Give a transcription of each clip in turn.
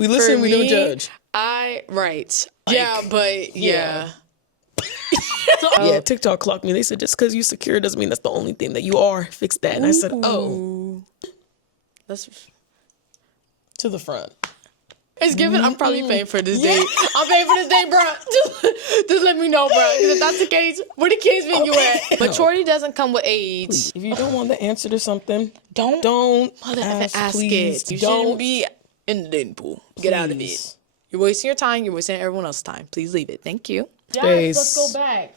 We listen, For we don't me, judge. Yeah, but yeah. Yeah, TikTok clocked me. They said just because you secure doesn't mean that's the only thing that you are. Fix that. And I said, oh. That's To the front. It's given. I'm probably paying for this date. I'm paying for this date, bro. Just let me know, bro. Because if that's the case, where the kids been you at? Maturity doesn't come with age. Please. If you don't want the answer to something, Don't ask please. it. You don't shouldn't be in the dating pool. Get out of it. You're wasting your time. You're wasting everyone else's time. Please leave it. Thank you. Yes, let's go back.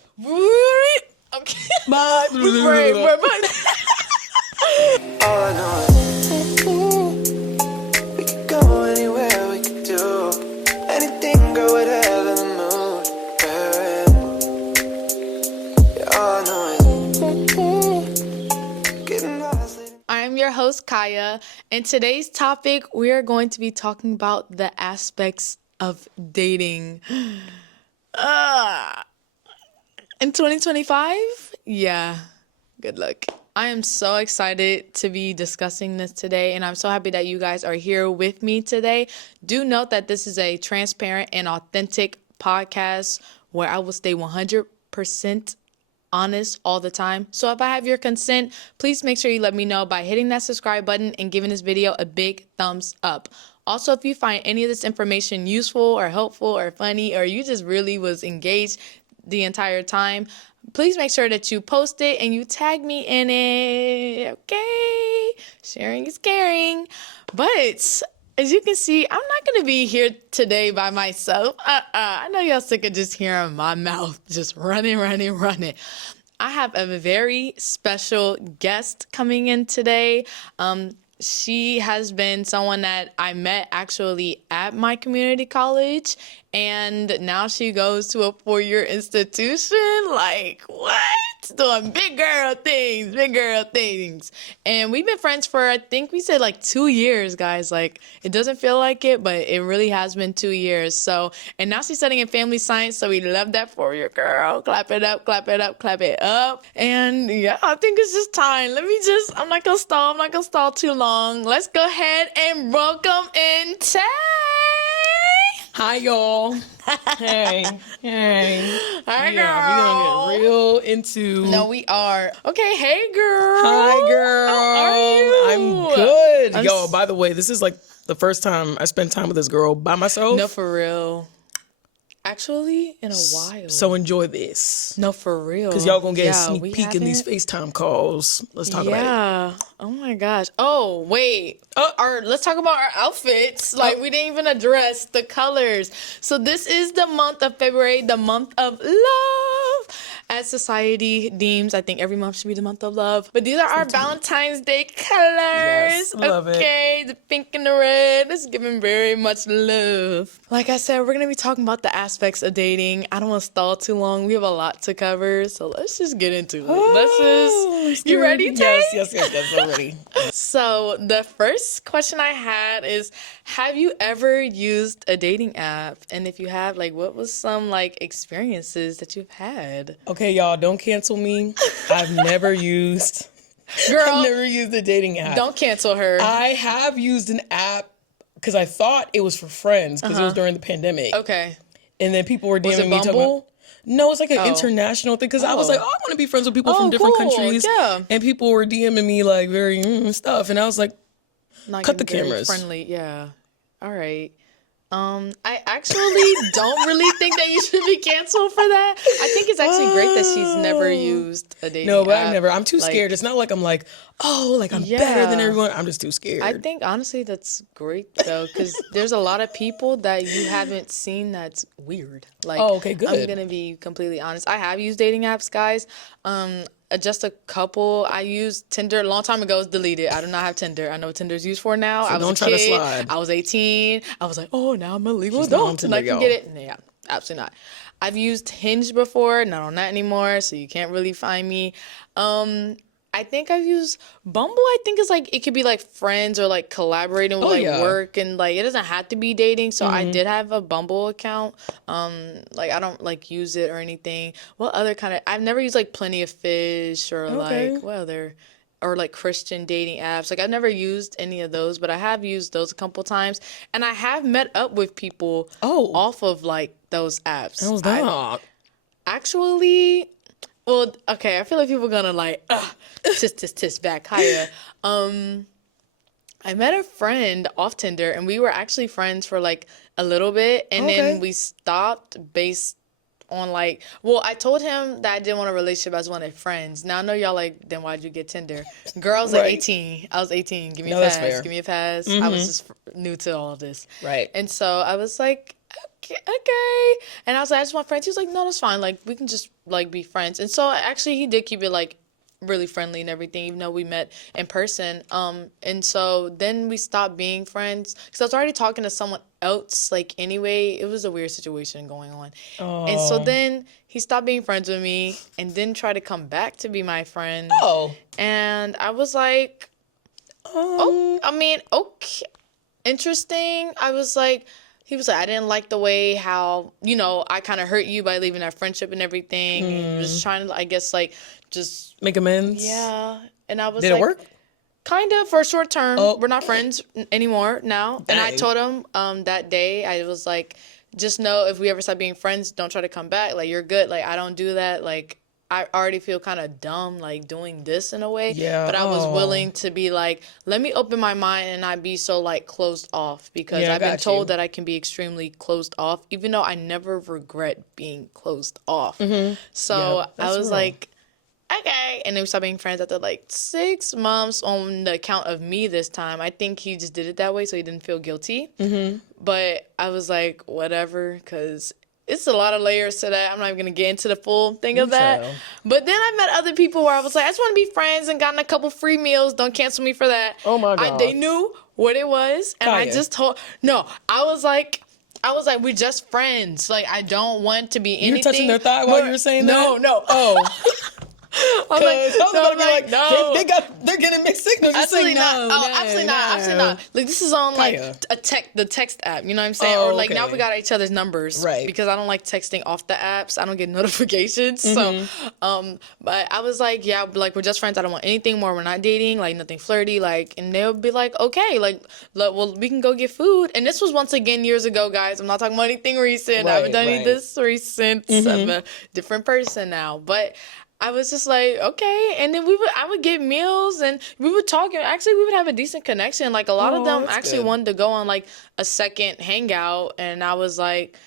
Okay. Bye. All I know is we could go anywhere, we could do anything, girl, whatever the mood. Yeah, all I know is getting lost. I'm your host, Kaya, and today's topic, we are going to be talking about the aspects of dating. In 2025? Yeah, good luck. I am so excited to be discussing this today, and I'm so happy that you guys are here with me today. Do note that this is a transparent and authentic podcast where I will stay 100% honest all the time. So if I have your consent, please make sure you let me know by hitting that subscribe button and giving this video a big thumbs up. Also, if you find any of this information useful or helpful or funny, or you just really was engaged the entire time, please make sure that you post it and you tag me in it. Okay, sharing is caring. But as you can see, I'm not going to be here today by myself. I know y'all sick of just hearing my mouth just running. I have a very special guest coming in today. She has been someone that I met actually at my community college, and now she goes to a 4-year institution. Like, what? Doing big girl things. And we've been friends for, I think we said like 2 years, guys. Like, it doesn't feel like it, but it really has been 2 years. So, and now she's studying in family science, so we love that 4-year girl. Clap it up. And yeah, I think it's just time. I'm not gonna stall too long. Let's go ahead and welcome in Tay. Hi, y'all. Hey. Hi, girl. Yeah, we're going to get real into... No, we are. Okay, hey, girl. Hi, girl. How are you? I'm good. Yo, by the way, this is like the first time I spent time with this girl by myself. No, for real. Actually, in a while. So enjoy this. No, for real. Because y'all going to get a sneak peek in these FaceTime calls. Let's talk about it. Yeah. Oh, my gosh. Oh, wait. Let's talk about our outfits. Like, we didn't even address the colors. So this is the month of February, the month of love. As society deems, I think every month should be the month of love. But these are our Valentine's Day colors. Yes, love it. Okay, the pink and the red. It's giving very much love. Like I said, we're going to be talking about the aspects of dating. I don't want to stall too long. We have a lot to cover. So let's just get into it. You ready, Tay? Yes, I'm ready. So the first question I had is, have you ever used a dating app? And if you have, like, what was some, like, experiences that you've had? Okay, y'all, don't cancel me. I've never used a dating app. Don't cancel her. I have used an app because I thought it was for friends because it was during the pandemic. Okay. And then people were DMing me Bumble? talking about... No, it's like an international thing because I was like, I want to be friends with people from different countries. Yeah. And people were DMing me like very stuff. And I was like, Not cut the getting very cameras. Friendly, yeah. All right. I actually don't really think that you should be canceled for that. I think it's actually great that she's never used a dating app. No, but I've never. I'm too scared. It's not like I'm like, I'm better than everyone. I'm just too scared. I think, honestly, that's great, though, because there's a lot of people that you haven't seen that's weird. Like, okay, good. I'm going to be completely honest. I have used dating apps, guys. Just a couple. I used Tinder a long time ago. It's deleted. I do not have Tinder. I know what Tinder's used for now. So I was don't a try kid. to slide. I was 18. I was like, oh, now I'm a legal She's not on adult and I Tinder, can get it. Yeah, absolutely not. I've used Hinge before. Not on that anymore, so you can't really find me. I think I've used Bumble. I think it's like, it could be like friends or like collaborating with work, and like it doesn't have to be dating. So I did have a Bumble account. Like I don't like use it or anything. What other kind of? I've never used like Plenty of Fish or like what other? or like Christian dating apps. Like I've never used any of those, but I have used those a couple times, and I have met up with people off of like those apps. How was that? Actually, well, okay, I feel like people are gonna like tis back higher. I met a friend off Tinder, and we were actually friends for like a little bit, and then we stopped based on like, well, I told him that I didn't want a relationship, I just wanted friends. Now I know y'all like, then why'd you get Tinder? Girl, I was like 18. I was 18. Give me a pass. That's fair. Give me a pass. I was just new to all of this. Right. And so I was like, okay. And I was like, I just want friends. He was like, no, that's fine. Like, we can just like be friends. And so actually he did keep it like really friendly and everything, even though we met in person. And so then we stopped being friends because I was already talking to someone else. Like anyway, it was a weird situation going on. And so then he stopped being friends with me and then tried to come back to be my friend. And I was like, okay, interesting. I was like, he was like, I didn't like the way how, you know, I kind of hurt you by leaving that friendship and everything. And just trying to, I guess, like, just make amends. Yeah. And I was Did like, it work? Kind of for a short term. We're not friends anymore now. Dang. And I told him that day, I was like, just know if we ever stop being friends, don't try to come back. Like, you're good. Like, I don't do that. Like, I already feel kind of dumb, like, doing this in a way. Yeah. But I was willing to be like, let me open my mind and not be so, like, closed off. Because I've been told that I can be extremely closed off, even though I never regret being closed off. So I was like, okay. And then we stopped being friends after, like, 6 months on the account of me this time. I think he just did it that way so he didn't feel guilty. But I was like, whatever, because it's a lot of layers to that. I'm not even going to get into the full thing of that. But then I met other people where I was like, I just want to be friends and gotten a couple free meals. Don't cancel me for that. Oh, my God. They knew what it was. And I just told, I was like, we're just friends. Like, I don't want to be anything. You were touching their thigh while you were saying that? No. They're getting mixed signals. Absolutely not. Absolutely not. Like, this is on like the text app. You know what I'm saying? Or like now we got each other's numbers, right? Because I don't like texting off the apps. I don't get notifications. So, but I was like, yeah, like we're just friends. I don't want anything more. We're not dating. Like nothing flirty. Like, and they'll be like, okay, like, well, we can go get food. And this was once again years ago, guys. I'm not talking about anything recent. I haven't done any of this recent. I'm a different person now, but I was just like, okay. And then I would get meals and we would talk. And actually, we would have a decent connection. Like, a lot of them actually wanted to go on, like, a second hangout. And I was like,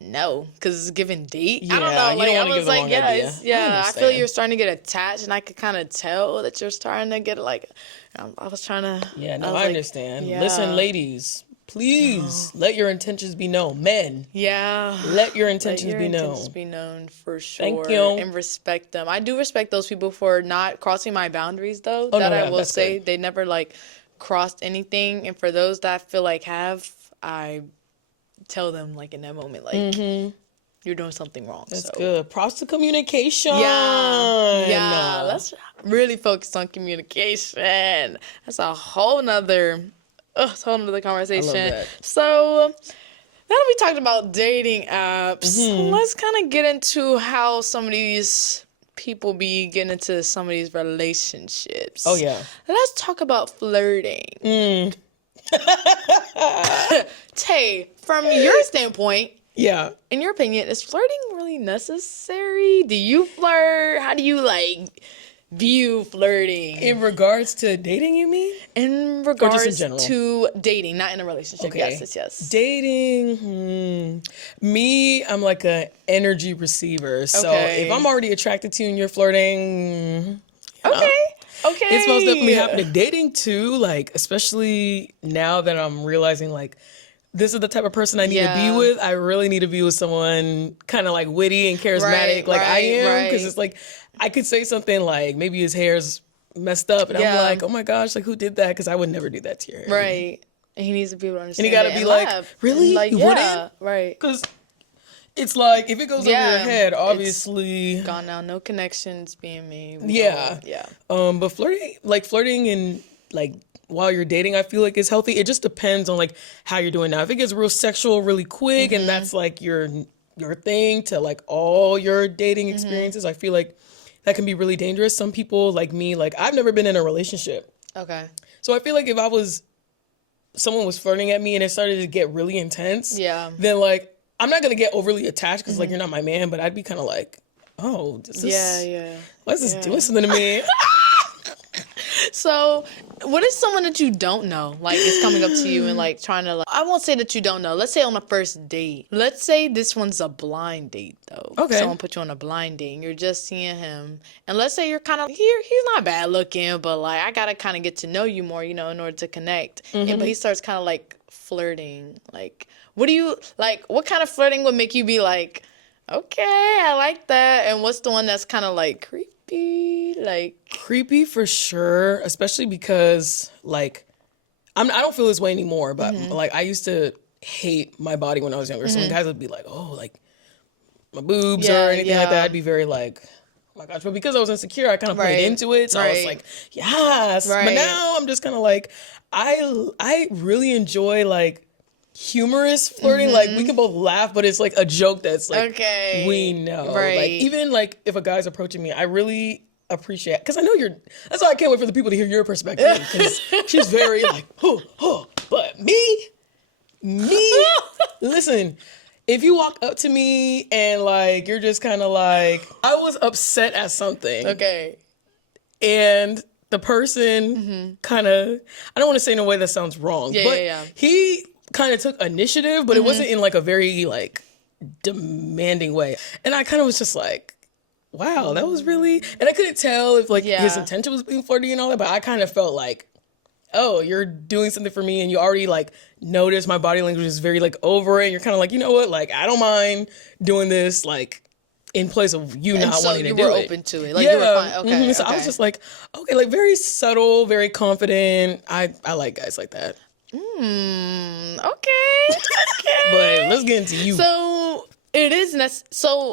no, because it's giving date. I don't know. Like, I was like, I feel you're starting to get attached. And I could kind of tell that you're starting to get, like, I was trying to. Yeah, no, I understand. Yeah. Listen, ladies. Please let your intentions be known. Men. Yeah. Let your intentions be known. Intentions be known for sure. Thank you. And respect them. I do respect those people for not crossing my boundaries, though. I will say. Good. They never, like, crossed anything. And for those that I feel like have, I tell them, like, in that moment, like, you're doing something wrong. That's good. Props to communication. Yeah. Let's really focus on communication. That's a whole nother... it's a whole nother conversation. I love that. So, now that we talked about dating apps, let's kind of get into how some of these people be getting into some of these relationships. Oh, yeah. Let's talk about flirting. Tay, from your standpoint, in your opinion, is flirting really necessary? Do you flirt? How do you, like, view flirting? In regards to dating, you mean? In regards to dating, not in a relationship. Okay. Yes. Dating, me, I'm like an energy receiver. So if I'm already attracted to you and you're flirting, okay. It's most definitely happening. Dating too, like, especially now that I'm realizing, like, this is the type of person I need to be with. I really need to be with someone kind of like witty and charismatic I am. Because it's like, I could say something like, maybe his hair's messed up. And I'm like, oh my gosh, like, who did that? Because I would never do that to your hair. Right. And he needs to be able to understand. And he got to be like, laugh. Really? Like, you wouldn't? Right. Because it's like, if it goes over your head, obviously. It's gone now. No connections being made. Yeah. But flirting and, like, while you're dating, I feel like it's healthy. It just depends on, like, how you're doing now. If it gets real sexual really quick and that's, like, your thing to, like, all your dating experiences, I feel like that can be really dangerous. Some people like me, like I've never been in a relationship. Okay. So I feel like if someone was flirting at me and it started to get really intense, then like I'm not gonna get overly attached because like you're not my man, but I'd be kind of like, oh, what's this doing something to me? So, what is someone that you don't know, like, is coming up to you and, like, trying to, like, I won't say that you don't know. Let's say on a first date. Let's say this one's a blind date, though. Okay. Someone put you on a blind date and you're just seeing him. And let's say you're kind of, he's not bad looking, but, like, I gotta kind of get to know you more, you know, in order to connect. But he starts kind of, like, flirting. Like, what kind of flirting would make you be like, okay, I like that? And what's the one that's kind of, like, creepy? Creepy for sure, especially because like I don't feel this way anymore, but like I used to hate my body when I was younger. So when guys would be like, oh, like my boobs or anything like that, I'd be very like, oh my gosh. But because I was insecure, I kind of played into it. So I was like, yes. But now I'm just kind of like, I really enjoy like humorous flirting. Like we can both laugh, but it's like a joke that's like, we know. Like even like if a guy's approaching me, I really appreciate, because I know that's why I can't wait for the people to hear your perspective, because she's very like, but me, listen, if you walk up to me and like, you're just kind of like, I was upset at something. Okay. And the person kind of, I don't want to say in a way that sounds wrong, he kind of took initiative, but it wasn't in like a very like demanding way. And I kind of was just like, wow, that was really, and I couldn't tell if like his intention was being flirty and all that, but I kind of felt like, oh, you're doing something for me and you already like noticed my body language is very like over it. And you're kind of like, you know what? Like, I don't mind doing this like in place of you not wanting to do it. You were open to it. Like you were fine. Okay. So I was just like, okay, like very subtle, very confident. I like guys like that. Okay. But let's get into you. So it is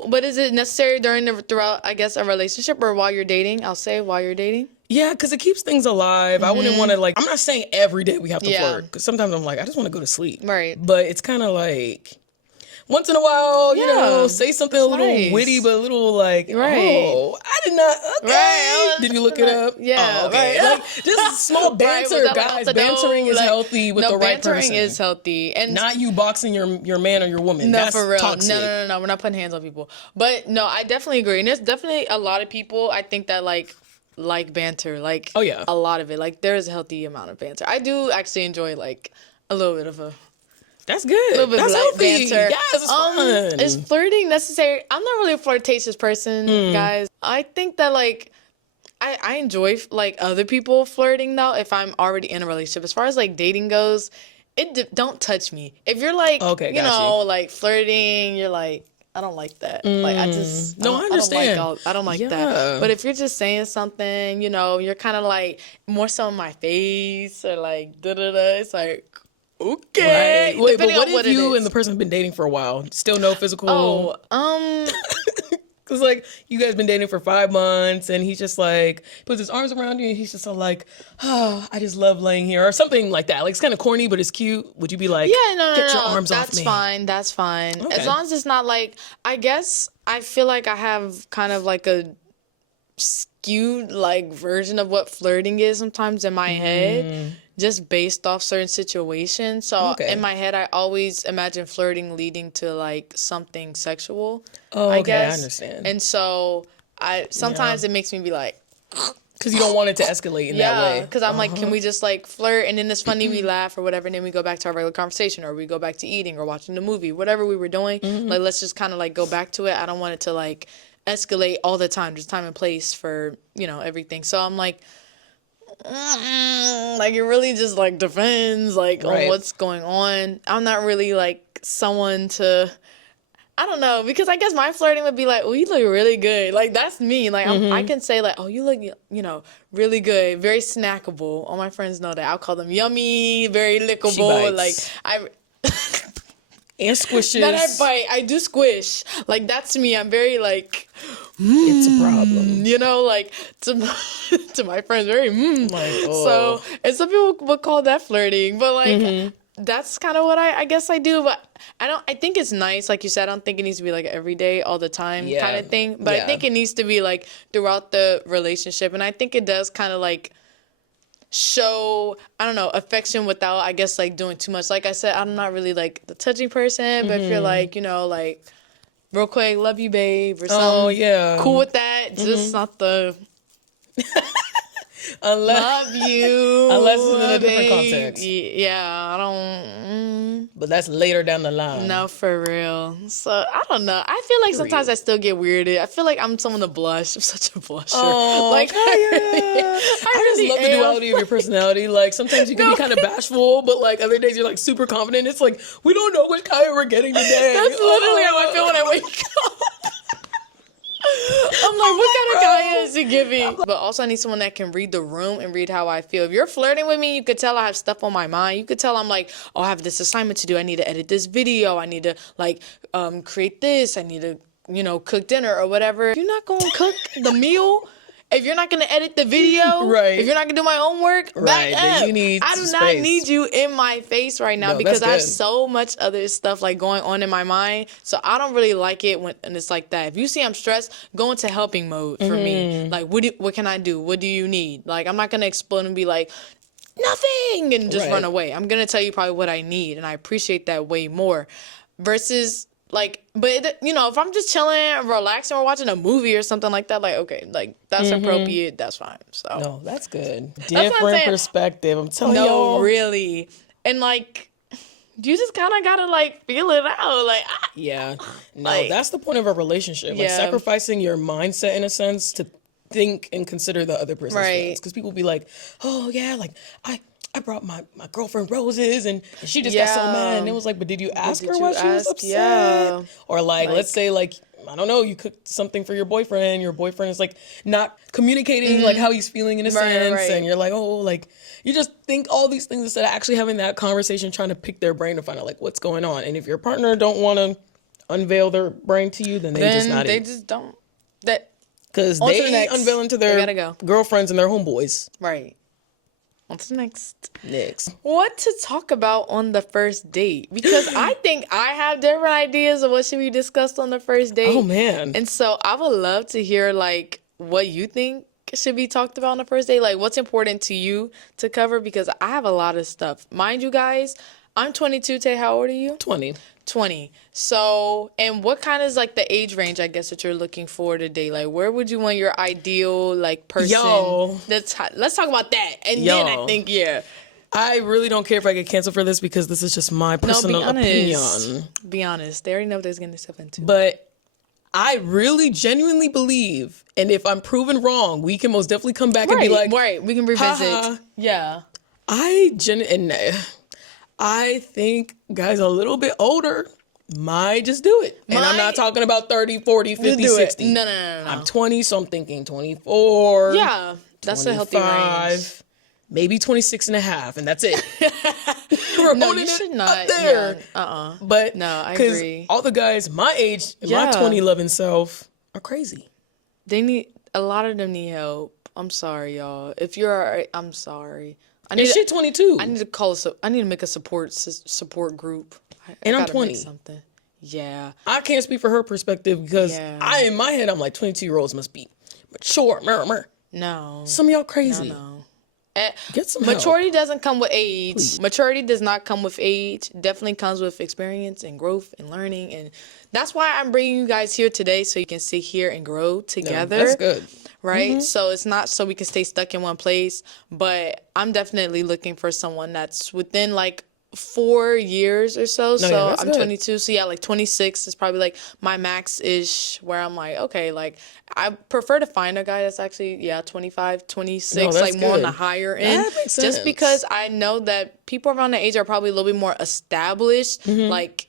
but is it necessary throughout, I guess, a relationship or while you're dating? I'll say while you're dating. Yeah, because it keeps things alive. I wouldn't want to like, I'm not saying every day we have to flirt, because sometimes I'm like, I just want to go to sleep. Right. But it's kind of like, once in a while, you know, say something a little witty, but a little like, oh, I did not, okay. Did you look it up? Yeah, oh, okay. Like, just small banter, guys. Bantering is healthy with the right person. Bantering is healthy. And not you boxing your man or your woman. No, that's for real. Toxic. No. We're not putting hands on people. But no, I definitely agree. And there's definitely a lot of people, I think, that like banter. Like, oh, yeah. A lot of it. Like, there is a healthy amount of banter. I do actually enjoy like a little bit of a... That's good. A little bit That's of healthy. banter. Yes, it's fun. Is flirting necessary? I'm not really a flirtatious person, guys. I think that like I enjoy like other people flirting though. If I'm already in a relationship, as far as like dating goes, don't touch me. If you're like you know like flirting, you're like, I don't like that. Like I understand. I don't like that. But if you're just saying something, you know, you're kind of like more so in my face or like da da da. It's like. Okay. Right. Wait, but what if you and the person have been dating for a while? Still no physical? Because, like, you guys been dating for 5 months, and he's just, like, puts his arms around you, and he's just so, like, oh, I just love laying here, or something like that. Like, it's kind of corny, but it's cute. Would you be like, get your arms off me? That's fine. Okay. As long as it's not, like, I guess I feel like I have kind of, like, a skewed, like, version of what flirting is sometimes in my head. Just based off certain situations. So in my head, I always imagine flirting leading to like something sexual. Oh, I okay, guess. I understand. And so sometimes it makes me be like, because you don't want it to escalate in that way. Because I'm like, can we just like flirt? And then it's funny, we laugh or whatever. And then we go back to our regular conversation, or we go back to eating or watching the movie, whatever we were doing. Like, let's just kind of like go back to it. I don't want it to like escalate all the time. There's time and place for, you know, everything. So I'm like it really just like depends like on what's going on. I'm not really like someone to, I don't know, because I guess my flirting would be like, oh, you look really good. Like that's me. Like I can say like, oh, you look, you know, really good, very snackable. All my friends know that. I'll call them yummy, very lickable. Like and squishes. That I bite. I do squish. Like that's me. I'm very like. It's a problem. You know, like to my friends, very Like, So, and some people would call that flirting, but like that's kind of what I guess I do, but I think it's nice, like you said. I don't think it needs to be like every day, all the time kind of thing. But I think it needs to be like throughout the relationship, and I think it does kind of like show, I don't know, affection without, I guess, like doing too much. Like I said, I'm not really like the touching person, but if you're like, you know, like real quick, love you, babe, or something, cool with that. Just not the love you. Unless it's in a different context. Yeah, I don't. But that's later down the line. No, for real. So I don't know. I feel like sometimes I still get weirded. I feel like I'm someone to blush. I'm such a blusher. Oh, like I just love the duality of your personality. Like sometimes you can be kind of bashful, but like other days you're like super confident. It's like we don't know which Kaya we're getting today. That's literally how I feel when I wake up. I'm like, what kind of guy is he giving? But also, I need someone that can read the room and read how I feel. If you're flirting with me, you could tell I have stuff on my mind. You could tell I'm like, oh, I have this assignment to do. I need to edit this video. I need to like create this. I need to, you know, cook dinner or whatever. You're not gonna cook the meal. If you're not going to edit the video, right. If you're not going to do my homework, right. back up. You need I do space. not need you in my face right now because I have so much other stuff like going on in my mind. So I don't really like it when it's like that. If you see I'm stressed, go into helping mode for me. Like, what can I do? What do you need? Like, I'm not going to explode and be like, nothing, and just run away. I'm going to tell you probably what I need, and I appreciate that way more versus... like, but you know, if I'm just chilling, relaxing, or watching a movie or something like that, like, okay, like that's appropriate, that's fine. So no, that's good. Different perspective. I'm telling you. No, really, and like, you just kind of gotta like feel it out, like. Yeah, no, like, that's the point of a relationship. Like sacrificing your mindset in a sense to think and consider the other person's feelings. Because people be like, oh yeah, like I brought my girlfriend roses and she just got so mad. And it was like, but did you ask her why she was upset? Yeah. Or like, let's say like, I don't know, you cooked something for your boyfriend is like not communicating like how he's feeling in a sense. And you're like, oh, like you just think all these things instead of actually having that conversation, trying to pick their brain to find out like what's going on. And if your partner don't want to unveil their brain to you, then they just don't. Because they unveiling to their girlfriends and their homeboys. Right. What's next? Next. What to talk about on the first date? Because I think I have different ideas of what should be discussed on the first date. Oh, man. And so I would love to hear, like, what you think should be talked about on the first date. Like, what's important to you to cover? Because I have a lot of stuff. Mind you guys, I'm 22. Tay, how old are you? 20. So, and what kind is like the age range, I guess, that you're looking for today? Like, where would you want your ideal like person? Let's talk about that. And then I think, I really don't care if I get canceled for this because this is just my personal opinion. Be honest. They already know what they're getting themselves into. But I really genuinely believe, and if I'm proven wrong, we can most definitely come back and be like, we can revisit. Ha-ha. Yeah. I think guys a little bit older might just do it. And I'm not talking about 30, 40, 50, 60. No. I'm 20, so I'm thinking 24. Yeah, that's 25, a healthy range. Maybe 26 and a half, and that's it. No, you should not. Up there. Yeah, But no, I agree. All the guys my age and my 2011 self are crazy. A lot of them need help. I'm sorry, y'all. I'm sorry. She 22. I need to make a support group. And I'm 20. Something. Yeah. I can't speak for her perspective because in my head, I'm like 22-year-olds must be mature. No. Some of y'all crazy. No. Get some help. Maturity doesn't come with age. Please. Maturity does not come with age. Definitely comes with experience and growth and learning. And that's why I'm bringing you guys here today so you can sit here and grow together. No, that's good. Right? Mm-hmm. So it's not so we can stay stuck in one place. But I'm definitely looking for someone that's within like 4 years or so. I'm 22. So like 26 is probably like my max-ish where I'm like, okay, like I prefer to find a guy that's actually 25, 26, like more on the higher end. That makes sense. Just because I know that people around the age are probably a little bit more established. Like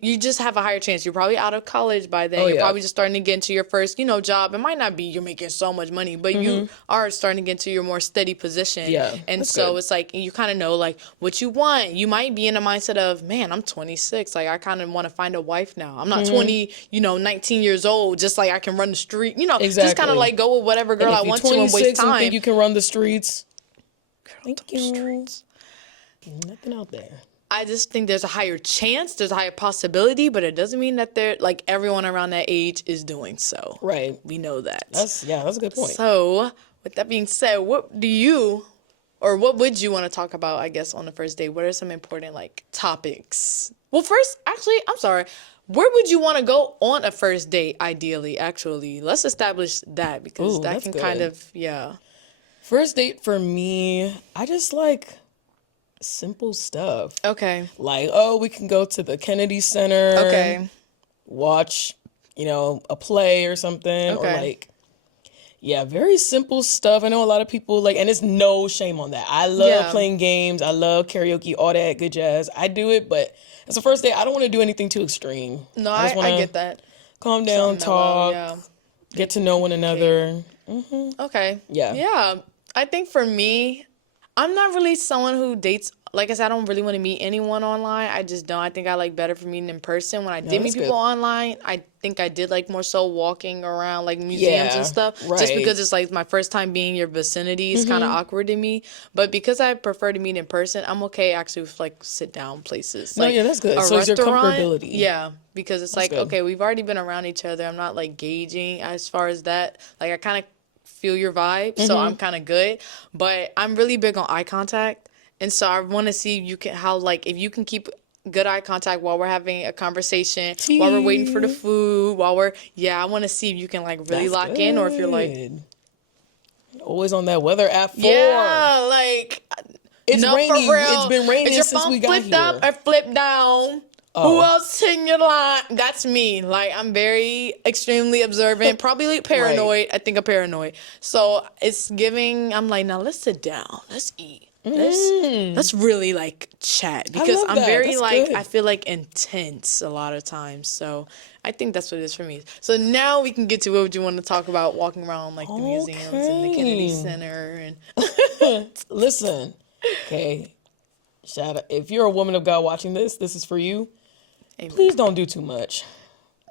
you just have a higher chance. You're probably out of college by then. You're probably just starting to get into your first, job. It might not be you're making so much money, but you are starting to get into your more steady position. Yeah, and so it's like you kind of know like what you want. You might be in a mindset of, man, I'm 26. Like I kind of want to find a wife now. I'm not 20, 19 years old. Just like I can run the street. Just kind of like go with whatever girl I want to and waste time. And think you can run the streets. Girl, thank you. Nothing out there. I just think there's a higher chance, there's a higher possibility, but it doesn't mean that they're like everyone around that age is doing so. Right. We know that. That's a good point. So, with that being said, what would you want to talk about, I guess, on the first date? What are some important like topics? Well, first, actually, I'm sorry. Where would you want to go on a first date, ideally, actually? Let's establish that because that can kind of, yeah. First date for me, I just like simple stuff. Okay. Like, we can go to the Kennedy Center. Okay. Watch, a play or something. Okay. Or like, yeah, very simple stuff. I know a lot of people like, and it's no shame on that. I love playing games. I love karaoke, all that good jazz. I do it, but as a first date, I don't want to do anything too extreme. No, I get that. Calm down, talk, get to know one another. Mm-hmm. Okay. Yeah. Yeah. I think for me, I'm not really someone who dates. Like I said, I don't really want to meet anyone online. I just don't. I think I like better for meeting in person. When I did meet people online, I think I did like more so walking around like museums and stuff. Right. Just because it's like my first time being in your vicinity is kind of awkward to me. But because I prefer to meet in person, I'm okay actually with like sit down places. Like, that's good. So it's your comfortability. Yeah, because it's like, okay, we've already been around each other. I'm not like gauging as far as that. Like I kind of feel your vibe, so I'm kind of good. But I'm really big on eye contact. And so I want to see if you can keep good eye contact while we're having a conversation, while we're waiting for the food, I want to see if you can like really lock in or if you're like. Always on that weather app 4. Yeah, like. It's raining. For real. It's been raining since we got here. Is your phone flipped up or flipped down? Who else in your line? That's me. Like, I'm very extremely observant, probably like paranoid. I think I'm paranoid. So it's giving, I'm like, now let's sit down. Let's eat. Let's really like chat because I'm very like good. I feel like intense a lot of times, so I think that's what it is for me. So now we can get to what would you want to talk about walking around like the museums and the Kennedy Center and listen, okay, shout out if you're a woman of God watching this is for you. Amen. Please don't do too much.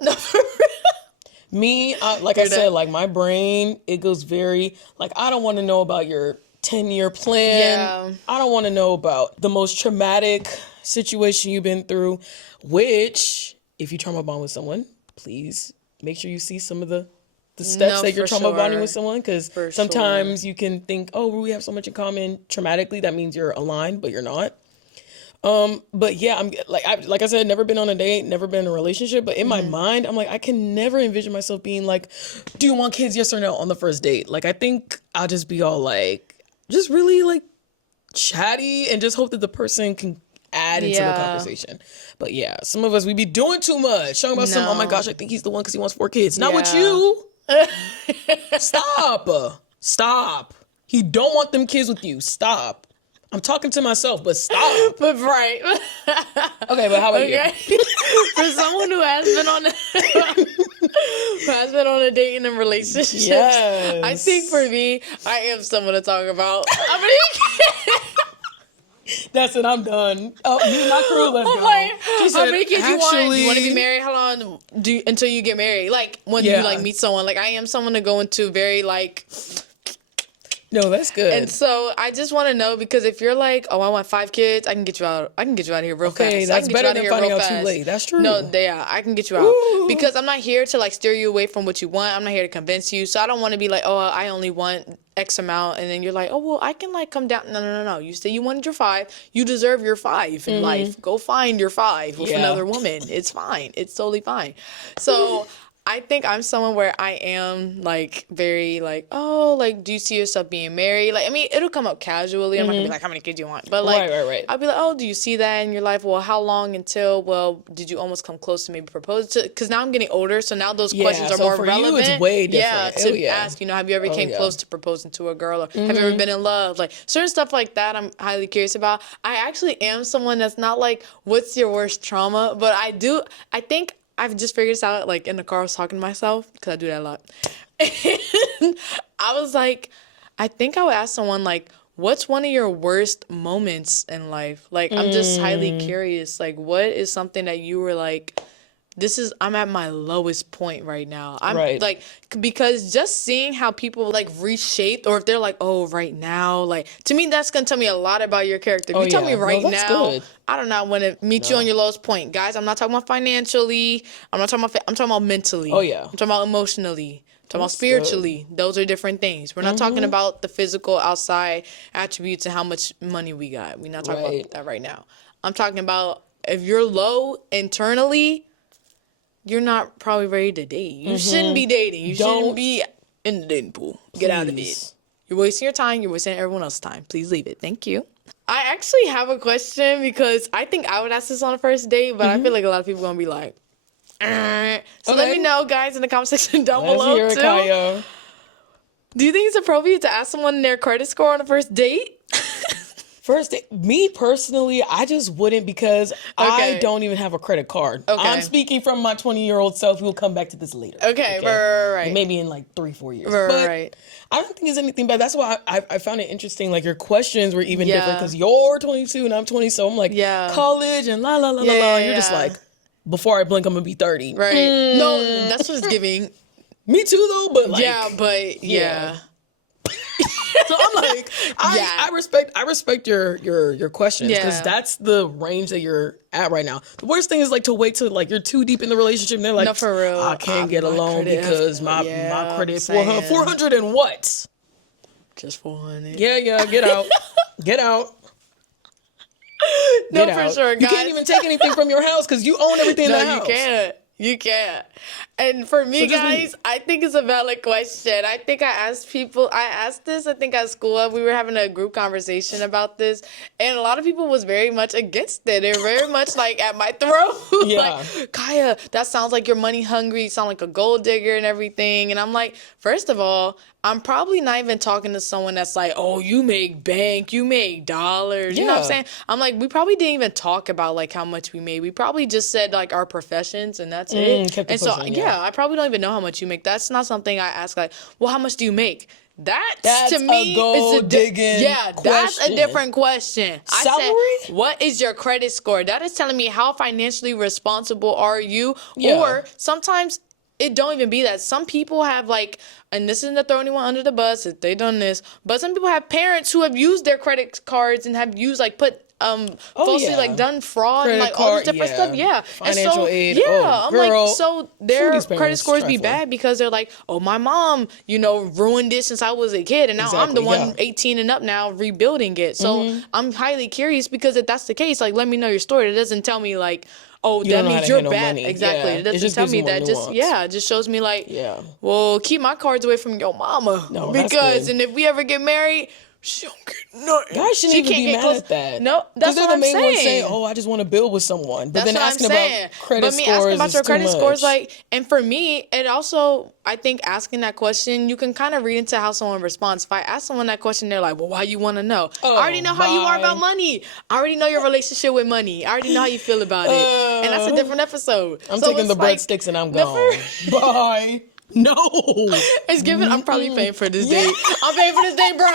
No, for real. Me, like I said, like my brain, it goes very like I don't want to know about your 10-year plan. Yeah. I don't want to know about the most traumatic situation you've been through, which if you trauma bond with someone, please make sure you see some of the steps that you're trauma bonding with someone, because sometimes you can think, oh, we have so much in common traumatically. That means you're aligned, but you're not. But yeah, I'm like I said, never been on a date, never been in a relationship, but in my mind, I'm like, I can never envision myself being like, do you want kids? Yes or no on the first date. Like, I think I'll just be all like, just really like chatty and just hope that the person can add into the conversation. But yeah, some of us, we be doing too much. Talking about some, oh my gosh, I think he's the one because he wants 4 kids. Not with you. Stop. He don't want them kids with you. Stop. I'm talking to myself, but stop. But right. Okay, but how about you? For someone who has been on a date and in relationships, yes. I think for me, I am someone to talk about. That's it. I'm done. Oh, me and my crew. Let's go. Like, how many kids you want? Do you want to be married? How long until you get married? Like when you like meet someone. Like I am someone to go into very like. No, that's good. And so I just want to know, because if you're like, oh, I want 5 kids, I can get you out. I can get you out of here real fast. Okay, that's better than finding out too late. That's true. No, I can get you out because I'm not here to like steer you away from what you want. I'm not here to convince you. So I don't want to be like, oh, I only want X amount, and then you're like, oh, well, I can like come down. No. You say you wanted your 5. You deserve your 5 in life. Go find your 5 with another woman. It's fine. It's totally fine. So. I think I'm someone where I am like very like, oh, like, do you see yourself being married? Like, I mean, it'll come up casually. I'm not gonna be like, how many kids do you want? But like, right. I'll be like, oh, do you see that in your life? Well, how long until? Well, did you almost come close to maybe propose to? Because now I'm getting older, so now those questions are more relevant. You, it's way different. To ask, have you ever came close to proposing to a girl, or have you ever been in love? Like certain stuff like that, I'm highly curious about. I actually am someone that's not like, what's your worst trauma? But I think. I've just figured this out, like, in the car, I was talking to myself, because I do that a lot. And I was like, I think I would ask someone, like, what's one of your worst moments in life? Like, I'm just highly curious. Like, what is something that you were like, I'm at my lowest point right now. I'm Right. like, because just seeing how people like reshaped, or if they're like, oh, right now, like, to me, that's going to tell me a lot about your character. If Oh, you tell yeah. me No, right that's now, good. I do not want to meet you on your lowest point. Guys, I'm not talking about financially. I'm not talking about, I'm talking about mentally. Oh, yeah. I'm talking about emotionally. I'm talking about That's spiritually. Those are different things. We're not talking about the physical outside attributes and how much money we got. We're not talking Right. about that right now. I'm talking about if you're low internally, you're not probably ready to date. You shouldn't be dating. You Don't- shouldn't be in the dating pool. Get out of it. Please. You're wasting your time. You're wasting everyone else's time. Please leave it. Thank you. I actually have a question because I think I would ask this on a first date, but I feel like a lot of people are going to be like, So let Okay. me know, guys, in the comment section down Let's below, hear it, too. Kaya. Do you think it's appropriate to ask someone their credit score on a first date? First, me personally, I just wouldn't because I Okay. don't even have a credit card. Okay. I'm speaking from my 20-year-old self. We'll come back to this later. Okay, right. Maybe in like 3-4 years. Right. I don't think it's anything bad. That's why I found it interesting. Like your questions were even different Yeah. because you're 22 and I'm 20. So I'm like, Yeah. college and la la la la la. Yeah, And you're just yeah. like, before I blink, I'm gonna be 30. Right. No, that's what it's giving. Me too, though. But like, Yeah, but yeah. So I'm like, I respect your questions because Yeah. that's the range that you're at right now. The worst thing is like to wait till like you're too deep in the relationship and they're like, No, for real. I can't get My along credit- because my yeah, credit I'm 400, saying. 400 and what? Just 400. Yeah, get out, get out. No, Get for out. sure, guys. You can't even take anything from your house because you own everything in the No, house. you can't. You can't. And for me, So just guys, leave. I think it's a valid question. I think I asked this, I think at school, we were having a group conversation about this, and a lot of people was very much against it. They're very much like at my throat. Yeah. Like, Kaya, that sounds like you're money hungry. You sound like a gold digger and everything. And I'm like, first of all, I'm probably not even talking to someone that's like, oh, you make bank, you make dollars. You know what I'm Yeah. saying? I'm like, we probably didn't even talk about like how much we made. We probably just said like our professions and that's it. kept it And so, pushing, yeah, yeah. I probably don't even know how much you make. That's not something I ask like, well, how much do you make? That's to me a gold-digging that's a question. different question. I Salary? said, what is your credit score? That is telling me how financially responsible are you? Yeah. Or sometimes it don't even be that. Some people have like, and this isn't to throw anyone under the bus if they done this, but some people have parents who have used their credit cards and have used like falsely yeah. like done fraud and Credit like all this card, different yeah. stuff. Yeah. Financial and so, aid. Yeah. Oh, I'm girl. like, so their These credit parents scores be trifling. bad because they're like, oh, my mom, ruined it since I was a kid. And now I'm the Exactly, one yeah. 18 and up now rebuilding it. So I'm highly curious because if that's the case, like, let me know your story. It doesn't tell me like, oh, You that don't know how means to you're handle bad. money. Exactly. Yeah. It It doesn't just tell gives me you more that. nuance. It just shows me like, Yeah. well, keep my cards away from your mama. No, that's because, good. and if we ever get married, she don't get nothing. Guys shouldn't She even can't be get mad close. at that. No, that's they're what the I'm main ones saying. saying, "Oh, I just want to build with someone," but That's then what asking I'm saying. about credit But me scores asking about is your too credit much. scores, like, and for me, it also, I think asking that question, you can kind of read into how someone responds. If I ask someone that question, they're like, well, why you want to know? I already know how you are about money. I already know your relationship with money. I already know how you feel about it. And that's a different episode. I'm So taking it's the like, breadsticks and I'm No, gone. Bye. No. It's given. I'm probably paying for this date. I'm paying for this date, bro.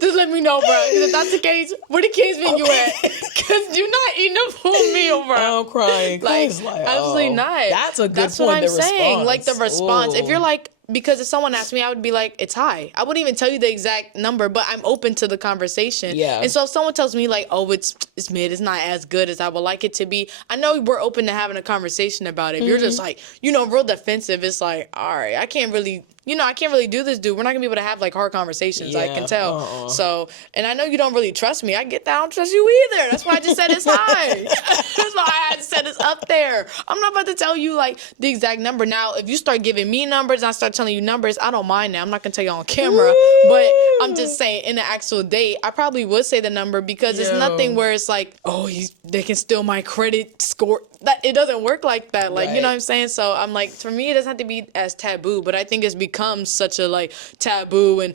Just let me know, bro. Because if that's the case, where the kids been you at? Because you're not eating a full meal, bro. I'm crying. Like, It's absolutely not. That's a good That's point. what I'm the saying. Response. Like the response. If Ooh. you're like, because if someone asked me, I would be like, it's high. I wouldn't even tell you the exact number, but I'm open to the conversation. Yeah. And so if someone tells me like, oh, it's mid, it's not as good as I would like it to be, I know we're open to having a conversation about it. If you're just like, real defensive, it's like, all right, I can't really do this, dude. We're not gonna be able to have like hard conversations. I can Yeah, tell. So, and I know you don't really trust me. I get that. I don't trust you either. That's why I just said it's high. That's why I had said it's up there. I'm not about to tell you like the exact number. Now, if you start giving me numbers and I start telling you numbers, I don't mind that. I'm not gonna tell you on camera. But I'm just saying in the actual date, I probably would say the number because it's nothing where it's like, oh, they can steal my credit score. That it doesn't work like that. Like, you know what I'm saying? So I'm like, for me, it doesn't have to be as taboo, but I think it's become such a like taboo and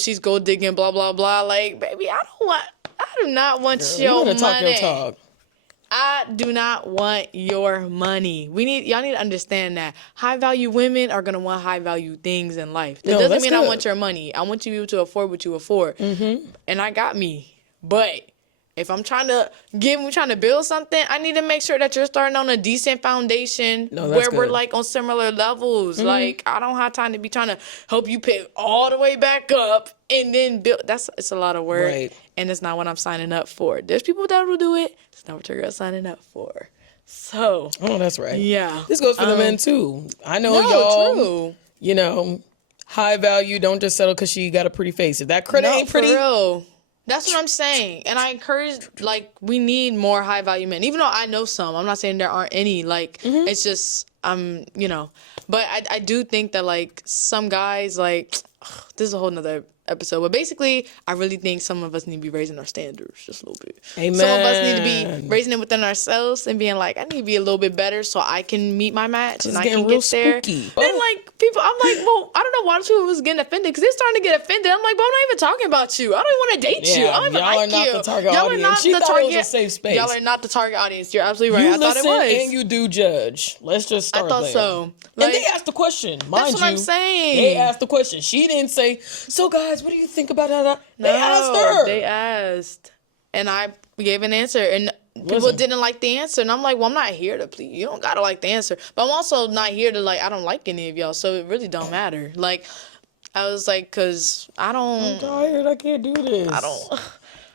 she's gold digging, blah blah blah. Like, baby, I do not want your you talk money. your talk. I do not want your money. Y'all need to understand that high value women are gonna want high value things in life. That doesn't that's mean I good. want your money. I want you to afford what you afford, and I got me, but If I'm trying to build something, I need to make sure that you're starting on a decent foundation where we're like on similar levels. Like, I don't have time to be trying to help you pick all the way back up and then build. It's a lot of work. Right. And it's not what I'm signing up for. There's people that will do it. It's not what you're signing up for. So. Oh, that's right. Yeah. This goes for the men too. I know y'all. True. You know, high value. Don't just settle because she got a pretty face. If that critter ain't pretty. For real. That's what I'm saying. And I encourage, like, we need more high value men. Even though I know some. I'm not saying there aren't any. Like, it's just, you know. But I do think that, like, some guys, like, this is a whole nother episode. But basically, I really think some of us need to be raising our standards just a little bit. Amen. Some of us need to be raising it within ourselves and being like, I need to be a little bit better so I can meet my match and I can get there. Spooky. Then, like, people, I'm like, well, I don't know why people was getting offended because they're starting to get offended. I'm like, but I'm not even talking about you. I don't even want to date you. I don't even like you. Y'all are not the target audience. She thought it was a safe space. Y'all are not the target audience. You're absolutely right. You I thought it was. and you do judge. Let's just start there. I thought so. Like, and they asked the question, mind you. That's what I'm saying. They asked the question. She didn't say, so guys, what do you think about that? They asked her. They asked. And I gave an answer. And people didn't like the answer. And I'm like, well, I'm not here to please. You don't got to like the answer. But I'm also not here to, like, I don't like any of y'all. So it really don't matter. Like, I was like, because I'm tired. I can't do this.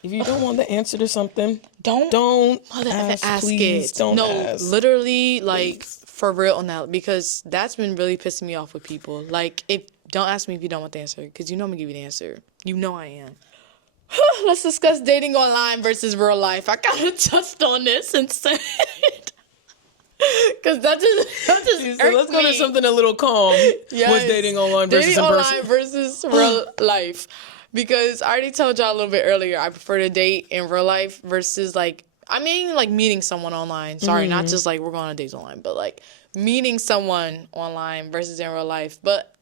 If you don't want the answer to something, don't ask please. It. Don't ask. No, literally, like, for real now. Because that's been really pissing me off with people. Like, don't ask me if you don't want the answer. Because you know I'm going to give you the answer. You know I am. Let's discuss dating online versus real life. I kind of touched on this and said because that just let's go to something a little calm. Yes. Was dating online versus dating in person? Online versus real life. Because I already told y'all a little bit earlier, I prefer to date in real life versus like meeting someone online. Sorry, not just like we're going on dates online, but like meeting someone online versus in real life. But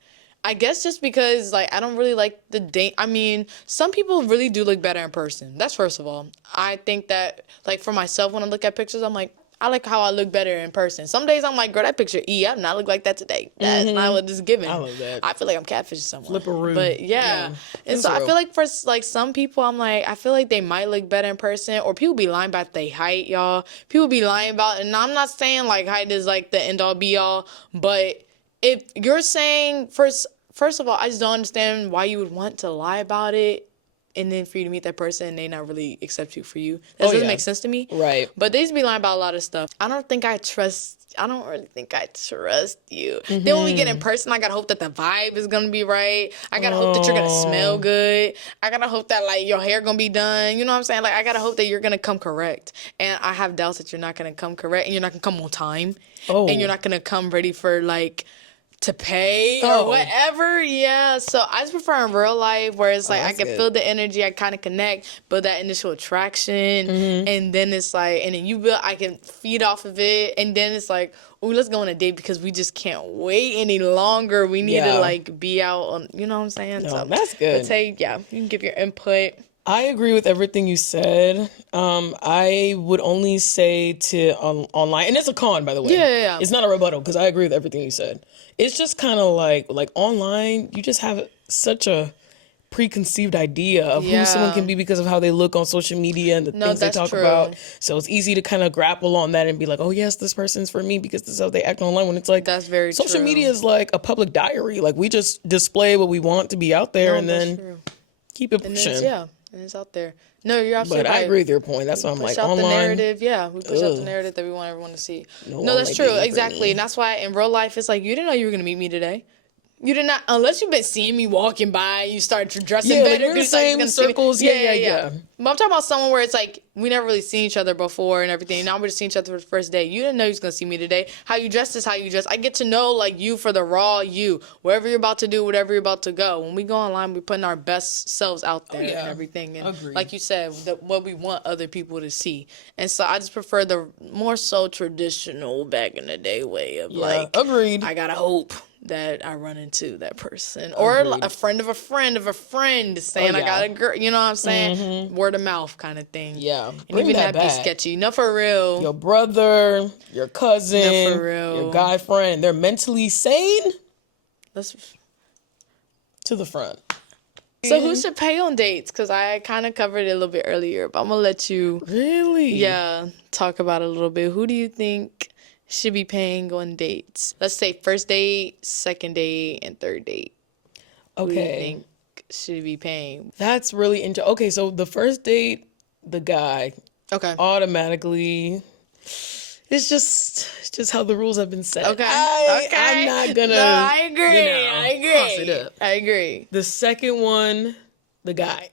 I guess just because, like, I don't really like the date. I mean, some people really do look better in person. That's first of all. I think that, like, for myself, when I look at pictures, I'm like, I like how I look better in person. Some days I'm like, girl, that picture, I do not look like that today. That's not what it's giving. I love that. I feel like I'm catfishing someone. Flipperoo. But, yeah. And so real. I feel like for, like, some people, I'm like, I feel like they might look better in person. Or people be lying about their height, y'all. People be lying about, and I'm not saying, like, height is, like, the end-all, be-all. But if you're saying, First of all, I just don't understand why you would want to lie about it and then for you to meet that person and they not really accept you for you. That doesn't make sense to me. Right. But they just be lying about a lot of stuff. I don't really think I trust you. Then when we get in person, I gotta hope that the vibe is gonna be right. I gotta hope that you're gonna smell good. I gotta hope that, like, your hair gonna be done. You know what I'm saying? Like, I gotta hope that you're gonna come correct. And I have doubts that you're not gonna come correct and you're not gonna come on time. And you're not gonna come ready for, like, to pay or whatever. Yeah. So I just prefer in real life where it's like I can feel the energy, I kind of connect, build that initial attraction, and then it's like, and then I can feed off of it, and then it's like, oh, let's go on a date because we just can't wait any longer. We need to, like, be out on, you know what I'm saying? No, so that's good. But you can give your input. I agree with everything you said. I would only say to online, and it's a con, by the way. Yeah. It's not a rebuttal because I agree with everything you said. It's just kind of like online, you just have such a preconceived idea of who someone can be because of how they look on social media and the things they talk about. So it's easy to kind of grapple on that and be like, oh, yes, this person's for me because this is how they act online. When it's like, that's very social media is like a public diary. Like, we just display what we want to be out there and then keep it pushing. And it's out there. No, you're absolutely right. But I agree with your point. That's why I'm like, online. Push out the narrative. Yeah, we push out the narrative that we want everyone to see. No, that's true. Exactly. And that's why in real life, it's like, you didn't know you were going to meet me today. You did not, unless you've been seeing me walking by, you start dressing better. Like, you're in the same circles. Yeah. But I'm talking about someone where it's like, we never really seen each other before and everything. Now we're just seeing each other for the first day. You didn't know you was going to see me today. How you dress is how you dress. I get to know, like, you for the raw you. Wherever you're about to do, whatever you're about to go. When we go online, we're putting our best selves out there and everything. And agreed. Like you said, what we want other people to see. And so I just prefer the more so traditional back in the day way of like, agreed. I got to hope that I run into that person. Or a friend of a friend of a friend saying I got a girl, you know what I'm saying? Word of mouth kind of thing. Yeah. And even that be sketchy. No, for real. Your brother, your cousin, no, for real. Your guy friend, they're mentally sane. Let's to the front. So who should pay on dates? Because I kind of covered it a little bit earlier, but I'm going to let you, Really? talk about it a little bit. Who do you think should be paying on dates? Let's say first date, second date, and third date. Who do you think should be paying? That's really interesting. Okay, so the first date, the guy automatically... It's just how the rules have been set. Okay. I'm not gonna. No, I agree. Toss it up. I agree. The second one, the guy.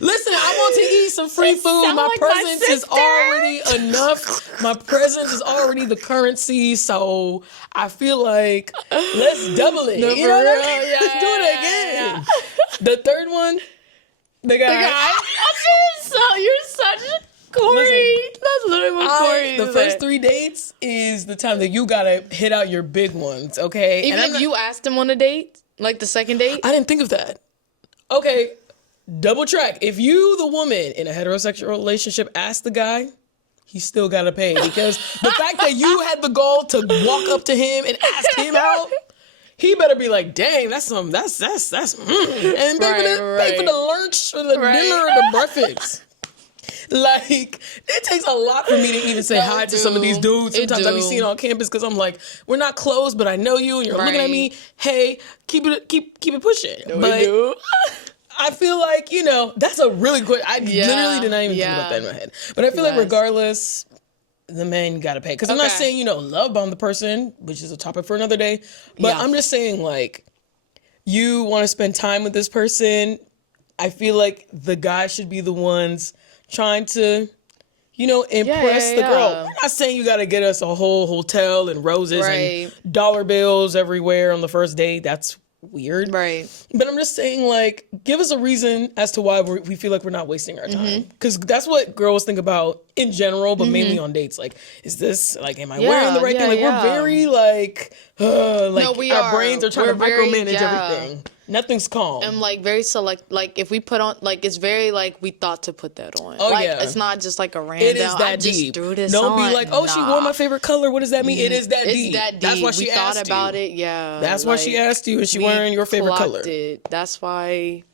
Listen, I want to eat some free food. My presence is already enough. My presence is already the currency, so I feel like let's double it. You know what I mean? Yeah, let's do it again. Yeah. The third one, the guy. You're such Corey. That's literally what Corey The first 3 dates is the time that you gotta hit out your big ones, okay? Even if you asked him on a date, like the second date? I didn't think of that. Okay, double track. If you, the woman in a heterosexual relationship, ask the guy, he still gotta pay. Because the fact that you had the goal to walk up to him and ask him out, he better be like, dang, that's and pay for the lunch or the dinner or the breakfast. Like, it takes a lot for me to even say hi to some of these dudes. Sometimes I be seeing on campus because I'm like, we're not close, but I know you, and you're looking at me. Hey, keep it pushing. But I feel like, that's a really good. I literally did not even think about that in my head. But I feel like regardless, the man got to pay. Because I'm not saying love bomb the person, which is a topic for another day. But I'm just saying, like, you want to spend time with this person. I feel like the guy should be the ones trying to, impress the girl. We're not saying you got to get us a whole hotel and roses and dollar bills everywhere on the first date. That's weird. Right. But I'm just saying, like, give us a reason as to why we feel like we're not wasting our time. Because that's what girls think about in general, but mainly on dates. Like, is this, like, am I wearing the right thing? Like, we're very, no, our brains are trying to micromanage everything. Nothing's calm. And like very select, like if we put on, like it's very like we thought to put that on. Oh like, yeah. It's not just like a random. It is that I deep. Just threw this Don't on. be like, oh, she wore my favorite color. What does that mean? It is that deep. It's that deep. That's why she thought asked about you. it. Yeah. That's why she asked you, and she wearing your favorite color. That's why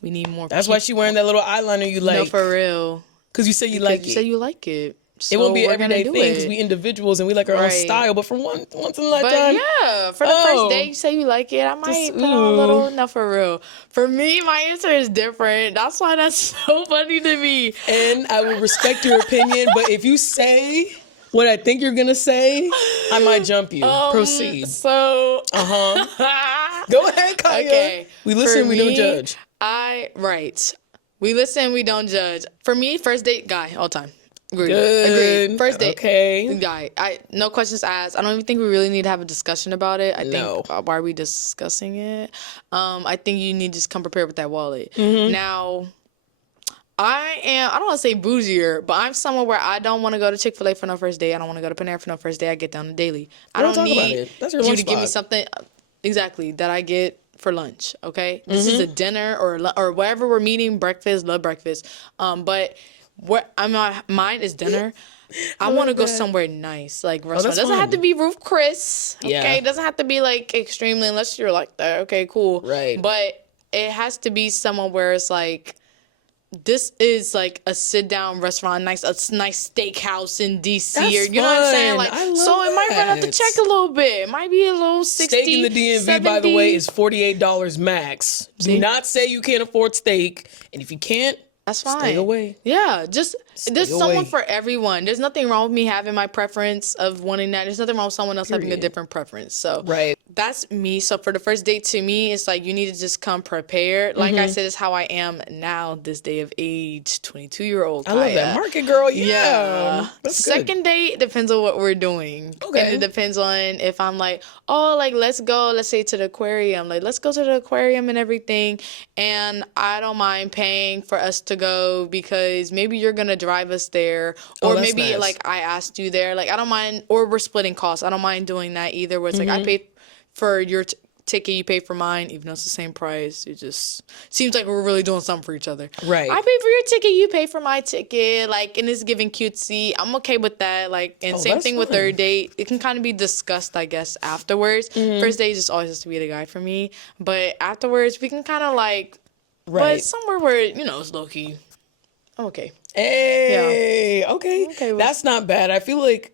we need more. That's why she wearing that little eyeliner you like. No, for real. Because you say you like it. You say you like it. So it won't be an everyday thing because we individuals and we like our own style. But for once in a lifetime, but for the first day, you say you like it. I might put on a little. No, for real. For me, my answer is different. That's why that's so funny to me. And I will respect your opinion. But if you say what I think you're gonna say, I might jump you. Proceed. So, go ahead, Kaya. Okay. We listen. We don't judge. We listen. We don't judge. For me, first date guy all time. Agreed. First date. Okay. Guy. No questions asked. I don't even think we really need to have a discussion about it. I think why are we discussing it? I think you need to just come prepared with that wallet. Now, I don't want to say bougier, but I'm somewhere where I don't want to go to Chick-fil-A for no first day. I don't want to go to Panera for no first day. I get down to daily. I don't need you to give me something exactly that I get for lunch. Okay, this is a dinner or wherever we're meeting. Breakfast, love breakfast. But mine is dinner. I want to go somewhere nice, like restaurant. It doesn't have to be Roof Chris. Okay, it doesn't have to be like extremely unless you're like that. Okay, cool. Right. But it has to be somewhere where it's like, this is like a sit down restaurant, a nice steakhouse in DC. That's you know what I'm saying? Like, so it might run up the check a little bit. It might be a little 60. Steak in the DMV, 70. by the way, is $48 max. Do not say you can't afford steak, and if you can't, that's fine. Stay away. Yeah, there's someone for everyone. There's nothing wrong with me having my preference of wanting that. There's nothing wrong with someone else having a different preference. So that's me. So for the first date, to me, it's like you need to just come prepared. Like I said, it's how I am now, this day of age, 22-year-old. I love that market, girl. Yeah. Second date depends on what we're doing. Okay. And it depends on if I'm like, oh, like let's go, let's say to the aquarium. Like let's go to the aquarium and everything. And I don't mind paying for us to go because maybe you're gonna drive us there, or maybe like I asked you there. Like I don't mind, or we're splitting costs. I don't mind doing that either. Where it's like I paid for your ticket, you pay for mine, even though it's the same price. It just seems like we're really doing something for each other. Right. I pay for your ticket, you pay for my ticket, like, and it's giving cutesy. I'm okay with that. Like, and same thing with third date. It can kind of be discussed, I guess, afterwards. First date just always has to be the guy for me, but afterwards we can kind of like, but somewhere where it's low key. I'm okay. Hey, Yeah. okay. That's not bad. I feel like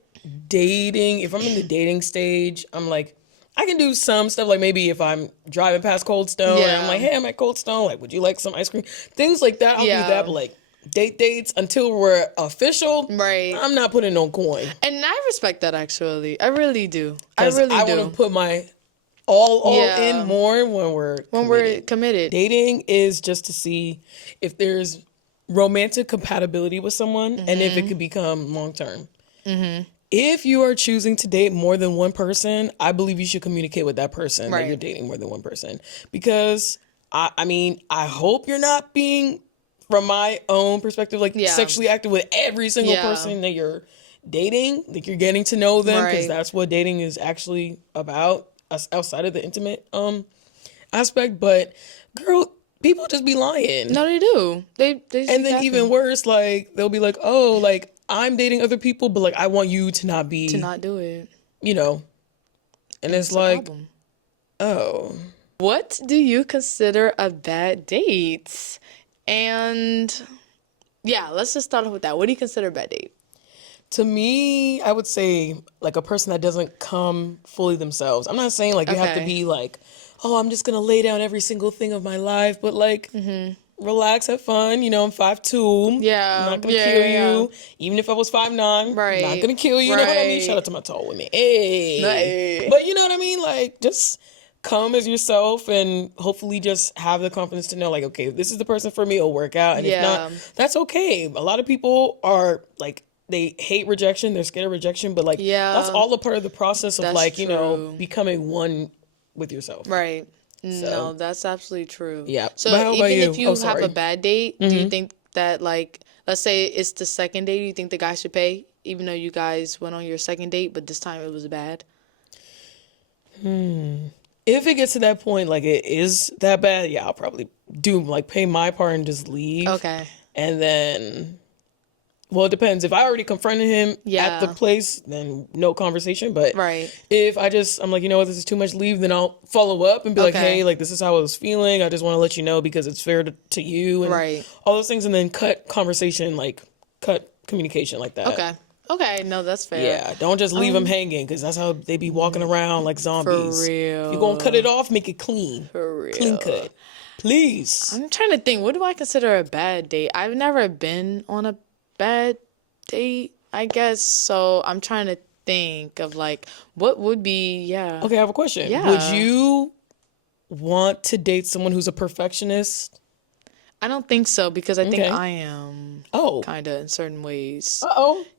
dating, if I'm in the dating stage, I'm like, I can do some stuff, like maybe if I'm driving past Cold Stone and I'm like, hey, I'm at Cold Stone, like, would you like some ice cream? Things like that, I'll do that, but like dates until we're official, right? I'm not putting no coin. And I respect that, actually. I really do. I want to put my all in more when we're committed. Dating is just to see if there's romantic compatibility with someone and if it could become long-term. If you are choosing to date more than one person, I believe you should communicate with that person that you're dating more than one person. Because, I mean, I hope you're not being, from my own perspective, like sexually active with every single person that you're dating. Like, you're getting to know them because that's what dating is actually about, outside of the intimate aspect. But, girl, people just be lying. No, they do. They and then even worse, like, they'll be like, oh, like, I'm dating other people, but like I want you to not do it. And it's like, oh. What do you consider a bad date? And let's just start off with that. What do you consider a bad date? To me, I would say like a person that doesn't come fully themselves. I'm not saying like you have to be like, oh, I'm just gonna lay down every single thing of my life, but like relax, have fun. I'm 5'2". Yeah. I'm not gonna kill you. Even if I was 5'9". Right. Not gonna kill you. You know what I mean? Shout out to my tall women. Hey. But you know what I mean? Like, just come as yourself and hopefully just have the confidence to know, like, okay, if this is the person for me, it'll work out. And if not, that's okay. A lot of people are like, they hate rejection. They're scared of rejection. But like, that's all a part of the process of like, becoming one with yourself. Right. No, that's absolutely true. Yeah. So even if you have a bad date, do you think that, like, let's say it's the second date, do you think the guy should pay, even though you guys went on your second date, but this time it was bad? If it gets to that point, like it is that bad, I'll probably pay my part and just leave. Okay. And then, well, it depends. If I already confronted him at the place, then no conversation. But if I'm like, you know what, this is too much, leave, then I'll follow up and be like, hey, like, this is how I was feeling. I just want to let you know because it's fair to you and all those things. And then cut conversation, like cut communication like that. Okay, no, that's fair. Yeah, don't just leave them hanging because that's how they be walking around like zombies. For real. If you're going to cut it off, make it clean. For real. Clean cut. Please. I'm trying to think, what do I consider a bad date? I've never been on a bad date, I guess. So I'm trying to think of like what would be Okay, I have a question. Would you want to date someone who's a perfectionist? I don't think so because I think I am kind of in certain ways.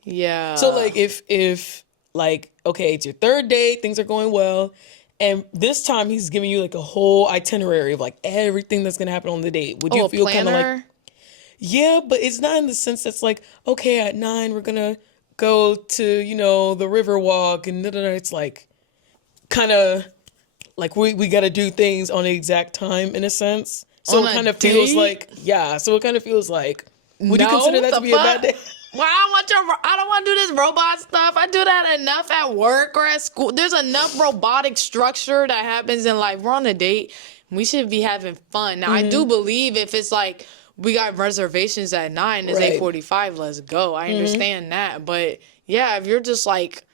Yeah. So like if like, okay, it's your third date, things are going well, and this time he's giving you like a whole itinerary of like everything that's gonna happen on the date, would you feel kind of like, but it's not in the sense that's like, okay, at 9 we're gonna go to, the river walk and it's like kind of like we got to do things on the exact time in a sense. So it kind of feels like, so it kind of feels like, would you consider that to be a bad day? Well, I don't want to do this robot stuff. I do that enough at work or at school. There's enough robotic structure that happens in life. We're on a date. We should be having fun. Now, I do believe if it's like, we got reservations at 9, it's 8:45, let's go. I understand that. But yeah, if you're just like,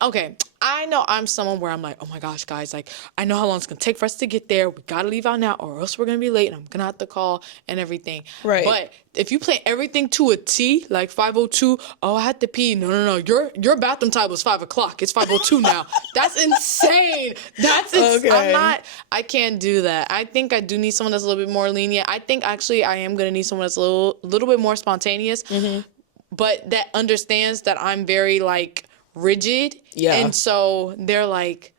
okay, I know I'm someone where I'm like, oh my gosh, guys, like, I know how long it's going to take for us to get there. We got to leave out now or else we're going to be late and I'm going to have to call and everything. Right. But if you plan everything to a T, like 5:02, I had to pee. No. Your bathroom time was 5 o'clock. It's 5:02 now. That's insane. That's insane. I can't do that. I think I do need someone that's a little bit more lenient. I think actually I am going to need someone that's a little bit more spontaneous, but that understands that I'm very like rigid. Yeah. And so they're like,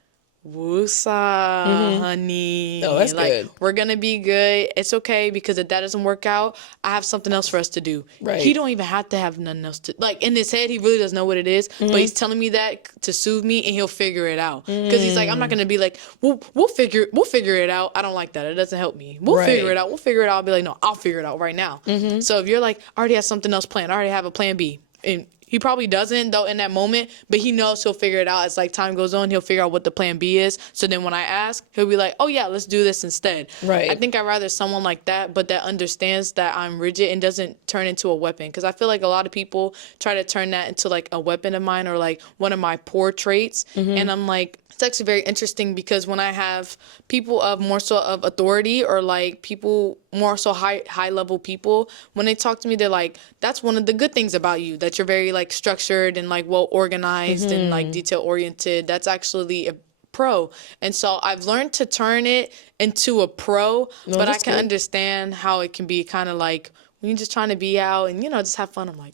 Woosa, honey. Oh, that's like, good. We're gonna be good. It's okay, because if that doesn't work out, I have something else for us to do. Right. He don't even have to have nothing else to, like, in his head, he really doesn't know what it is, but he's telling me that to soothe me, and he'll figure it out. Because he's like, I'm not gonna be like, we'll figure it out. I don't like that. It doesn't help me. We'll figure it out. I'll be like, no, I'll figure it out right now. So if you're like, I already have something else planned, I already have a plan B, and he probably doesn't, though, in that moment, but he knows he'll figure it out. As, like, time goes on, he'll figure out what the plan B is. So then when I ask, he'll be like, oh, yeah, let's do this instead. Right. I think I'd rather someone like that, but that understands that I'm rigid and doesn't turn into a weapon. Because I feel like a lot of people try to turn that into, like, a weapon of mine, or, like, one of my poor traits. And I'm like, it's actually very interesting, because when I have people of more so of authority, or like people more so high level people, when they talk to me, they're like, that's one of the good things about you, that you're very like structured and like well organized and like detail oriented. That's actually a pro. And so I've learned to turn it into a pro, but I can understand how it can be kind of like when you're just trying to be out and, just have fun. I'm like,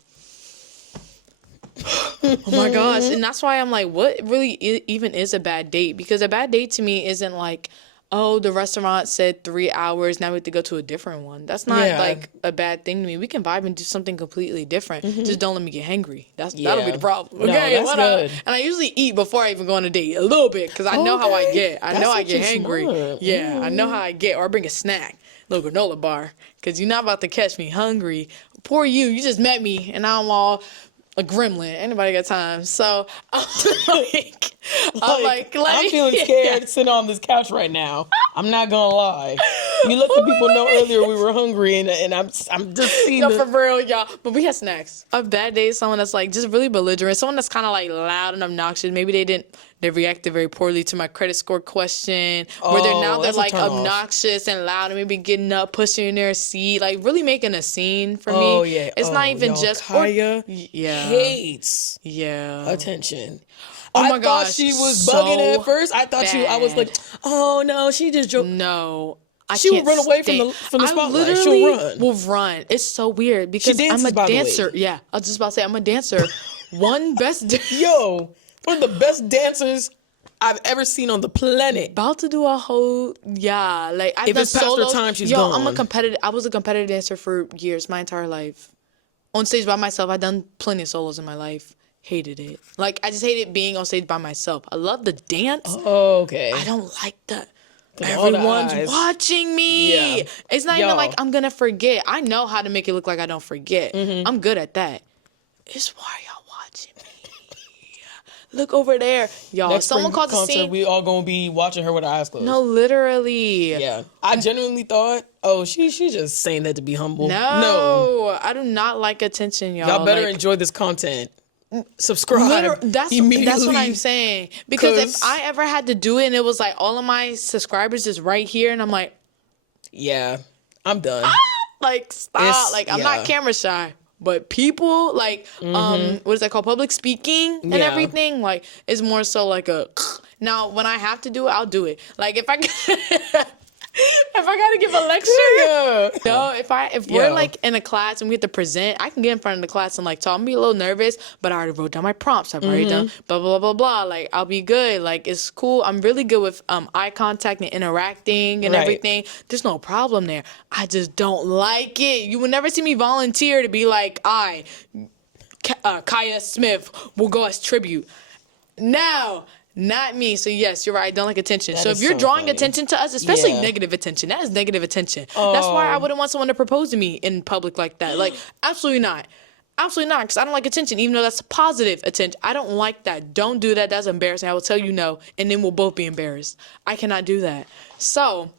oh my gosh. And that's why I'm like, what really even is a bad date? Because a bad date to me isn't like, oh, the restaurant said 3 hours, now we have to go to a different one. That's not like a bad thing to me. We can vibe and do something completely different. Just don't let me get hangry. That'll be the problem. Okay, no, that's good. And I usually eat before I even go on a date a little bit, because I know how I get. I know I get hangry. Smart. Yeah, I know how I get. Or I bring a snack, little granola bar, because you're not about to catch me hungry. Poor you. You just met me, and now I'm all a gremlin. Anybody got time? So I'm feeling scared sitting on this couch right now. I'm not gonna lie. You let the people know earlier we were hungry, and I'm just seeing for real, y'all. But we had snacks. A bad day is someone that's like just really belligerent, someone that's kind of like loud and obnoxious. Maybe they reacted very poorly to my credit score question, where they're like obnoxious and loud and maybe getting up, pushing in their seat, like really making a scene for me. Oh yeah, it's not even just Kaya hates attention. Oh my I gosh, thought she was so bugging at first. I thought I was like, oh no, she just joked. No. She would run away from the spotlight. She'll will run. It's so weird because I'm a dancer. Yeah, I was just about to say I'm a dancer. One of the best dancers I've ever seen on the planet. About to do a whole like I've if done it's past solos. her time, she's gone. I was a competitive dancer for years, my entire life. On stage by myself, I've done plenty of solos in my life. Hated it. Like I just hated being on stage by myself. I love the dance. Oh, okay. I don't like the everyone's watching me. Yeah. It's not even like I'm gonna forget. I know how to make it look like I don't forget. I'm good at that. It's why y'all watching me. Look over there. Y'all, next someone called the scene. We all gonna be watching her with our eyes closed. No, literally. Yeah. I genuinely thought, she's just saying that to be humble. No. I do not like attention, y'all. Y'all better enjoy this content. Subscribe. That's what I'm saying. Because if I ever had to do it and it was like all of my subscribers is right here and I'm like, yeah, I'm done. Like stop. I'm not camera shy. But people like what is that called? Public speaking and everything. Like it's more so like a now when I have to do it, I'll do it. Like if I gotta give a lecture, if we're like in a class and we have to present, I can get in front of the class and like talk. I'm be a little nervous, but I already wrote down my prompts. I've already done blah blah blah blah. Like I'll be good. Like it's cool. I'm really good with eye contact and interacting and everything. There's no problem there. I just don't like it. You will never see me volunteer to be like, Kaya Smith will go as tribute. No. Not me. So yes, you're right. I don't like attention. So if you're drawing attention to us, especially negative attention, that is negative attention. That's why I wouldn't want someone to propose to me in public like that. Like, absolutely not. Absolutely not, because I don't like attention, even though that's positive attention. I don't like that. Don't do that. That's embarrassing. I will tell you no, and then we'll both be embarrassed. I cannot do that. So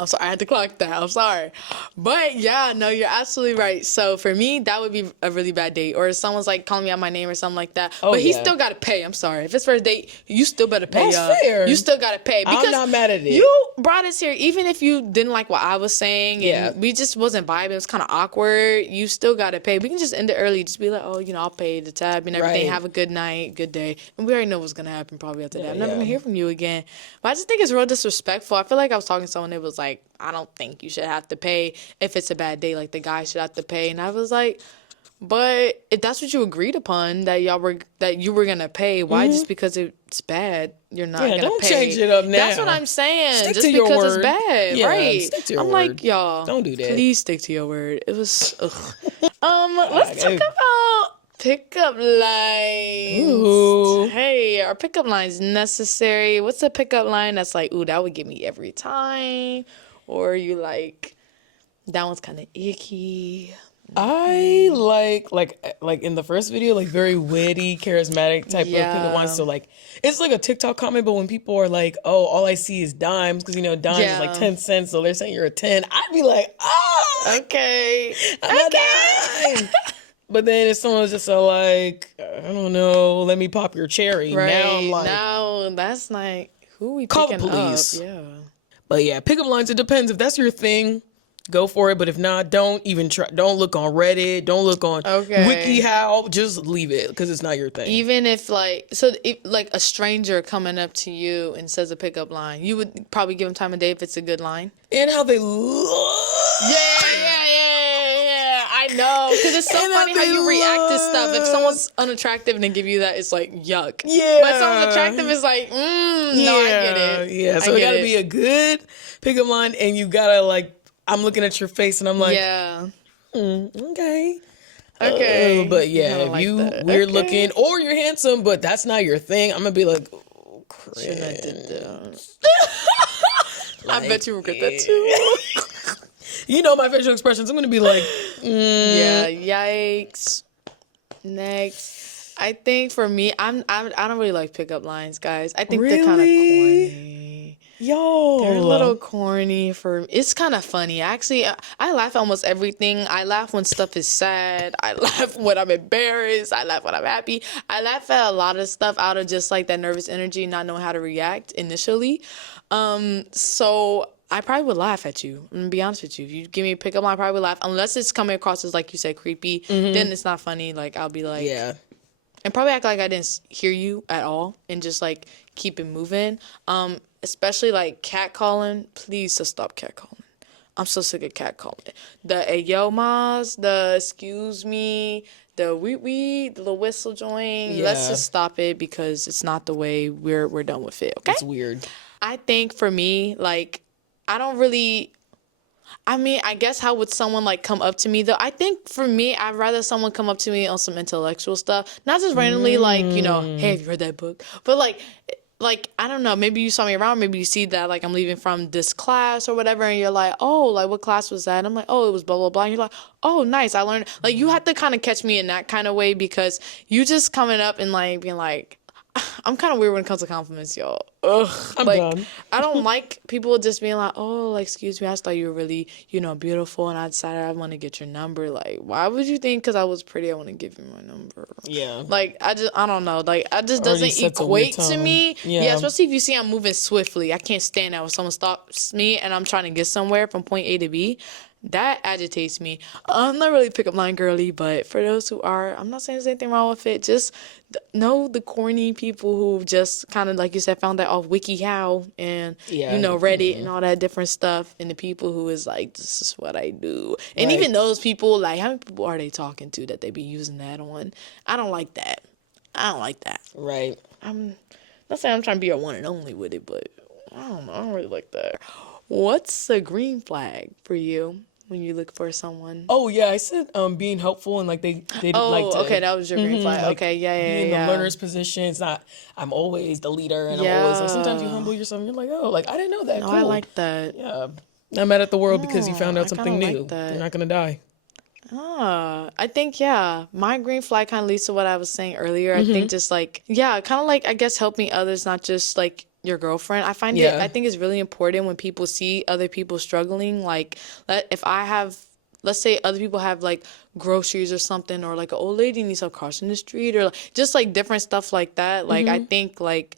I'm sorry, I had to clock that. I'm sorry. But yeah, no, you're absolutely right. So for me, that would be a really bad date. Or if someone's like calling me out my name or something like that. But he still got to pay. I'm sorry. If it's first date, you still better pay. That's fair. You still got to pay. Because I'm not mad at it. You brought us here, even if you didn't like what I was saying and we just wasn't vibing, it was kind of awkward, you still got to pay. We can just end it early. Just be like, I'll pay the tab and everything. Right. Have a good night, good day. And we already know what's going to happen probably after that. I'm never going to hear from you again. But I just think it's real disrespectful. I feel like I was talking to someone that was like, I don't think you should have to pay if it's a bad day. Like, the guy should have to pay. And I was like, But if that's what you agreed upon, that you were gonna pay, why just because it's bad you're not gonna don't pay? change it up now. That's what I'm saying. Stick just to your because word. it's bad, Yeah, right? stick to your I'm word. like, y'all, Don't do that. Please stick to your word. It was let's talk about pickup lines. Ooh. Hey, are pickup lines necessary? What's a pickup line that's like, ooh, that would get me every time? Or you like, that one's kind of icky. I like in the first video, like very witty, charismatic type of pickup lines. So like it's like a TikTok comment, but when people are like, "Oh, all I see is dimes," because dimes is like 10 cents, so they're saying you're a 10. I'd be like, "Oh, Okay. I'm a dime." But then if someone's just like, I don't know, let me pop your cherry. Right. Now I'm like, now that's like, who we call the picking police. up? Yeah. But yeah, pickup lines, it depends. If that's your thing, go for it. But if not, don't even try. Don't look on Reddit. Don't look on WikiHow. Just leave it because it's not your thing. Even if like a stranger coming up to you and says a pickup line, you would probably give them time of day if it's a good line. And how they look. Yeah. I know, because it's so funny how you react to stuff. If someone's unattractive and they give you that, it's like yuck. Yeah. But if someone's attractive, it's like, no, I get it. Yeah. So it gotta be a good pickup line, and you gotta like. I'm looking at your face, and I'm like, okay. But yeah, if you weird looking or you're handsome, but that's not your thing, I'm gonna be like, oh, cringe. I bet you regret that too. My facial expressions. I'm gonna be like, yeah, yikes. Next, I think for me, I don't really like pickup lines, guys. I think they're kind of corny. Yo, they're a little corny for me. It's kind of funny. Actually, I laugh at almost everything. I laugh when stuff is sad. I laugh when I'm embarrassed. I laugh when I'm happy. I laugh at a lot of stuff out of just like that nervous energy, not knowing how to react initially. So I probably would laugh at you. I'm gonna be honest with you. If you give me a pickup line, I probably would laugh. Unless it's coming across as, like you said, creepy, then it's not funny. Like, I'll be like, yeah. And probably act like I didn't hear you at all and just like keep it moving. Especially like catcalling. Please just stop catcalling. I'm so sick of catcalling. The hey yo mas, the excuse me, the wee, the little whistle joint. Yeah. Let's just stop it because it's not the way we're done with it. Okay. It's weird. I think for me, like, I guess how would someone like come up to me though? I think for me, I'd rather someone come up to me on some intellectual stuff, not just randomly like, hey, have you read that book? But like I don't know, maybe you saw me around, maybe you see that like I'm leaving from this class or whatever, and you're like, oh, like what class was that? And I'm like, oh, it was blah blah blah. And you're like, oh, nice, I learned. Like, you have to kind of catch me in that kind of way, because you just coming up and like being like, I'm kind of weird when it comes to compliments, y'all. Ugh. I'm done. I don't like people just being like, oh, like, excuse me, I just thought you were really, beautiful, and I decided I want to get your number. Like, why would you think because I was pretty I want to give you my number? Yeah. Like, I don't know. Like, I just doesn't equate to me. Yeah, especially if you see I'm moving swiftly. I can't stand that when someone stops me and I'm trying to get somewhere from point A to B. That agitates me. I'm not really pickup line girly, but for those who are, I'm not saying there's anything wrong with it. Just know the corny people who just kind of, like you said, found that off WikiHow and, Reddit and all that different stuff. And the people who is like, this is what I do. And even those people, like, how many people are they talking to that they be using that on? I don't like that. Right. I'm not saying I'm trying to be a one and only with it, but I don't know. I don't really like that. What's a green flag for you when you look for someone? Oh yeah, I said being helpful and like they like to, okay, that was your green flag. Like, okay, yeah. Being in the learner's position. It's not I'm always the leader and I'm always like, sometimes you humble yourself and you're like, oh, like I didn't know that. No, cool. I like that. Yeah. Not mad at the world because you found out something new. Like that. You're not gonna die. I think, my green flag kind of leads to what I was saying earlier. I think just like, kind of like, I guess, helping others, not just like your girlfriend. I find I think it's really important when people see other people struggling. Like, if I have, let's say other people have like groceries or something, or like an old lady needs help crossing the street, or like, just like different stuff like that. Like, I think like,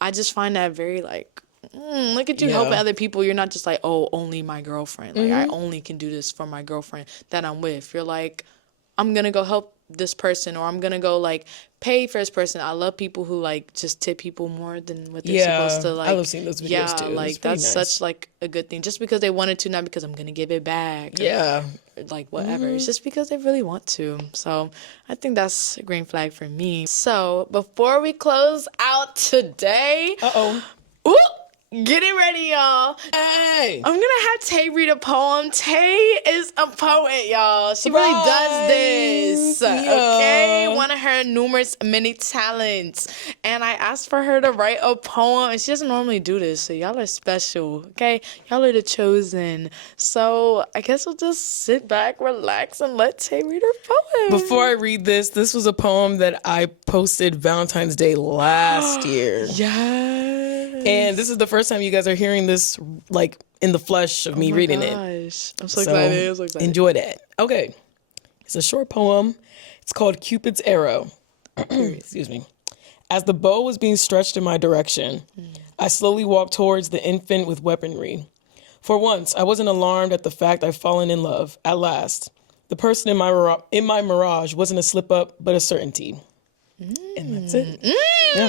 I just find that very like, look at you helping other people. You're not just like, oh, only my girlfriend. Like, I only can do this for my girlfriend that I'm with. You're like, I'm going to go help this person, or I'm gonna go like pay for this person. I love people who like just tip people more than what they're supposed to. Like, I love seeing those videos too. Like that's such like a good thing. Just because they wanted to, not because I'm gonna give it back. Or like whatever. It's just because they really want to. So I think that's a green flag for me. So before we close out today, getting ready, y'all. Hey, I'm gonna have Tay read a poem. Tay is a poet, y'all. She really does this. Okay, one of her numerous many talents. And I asked for her to write a poem, and she doesn't normally do this. So y'all are special. Okay, y'all are the chosen. So I guess we'll just sit back, relax, and let Tay read her poem. Before I read this was a poem that I posted Valentine's Day last year. Yes. And this is the first time you guys are hearing this, like, in the flesh of me reading it. I'm so excited. I'm so excited. Enjoy that. Okay. It's a short poem. It's called Cupid's Arrow. Excuse me. As the bow was being stretched in my direction, I slowly walked towards the infant with weaponry. For once, I wasn't alarmed at the fact I'd fallen in love. At last, the person in my mirage wasn't a slip-up, but a certainty. And that's it. Yeah.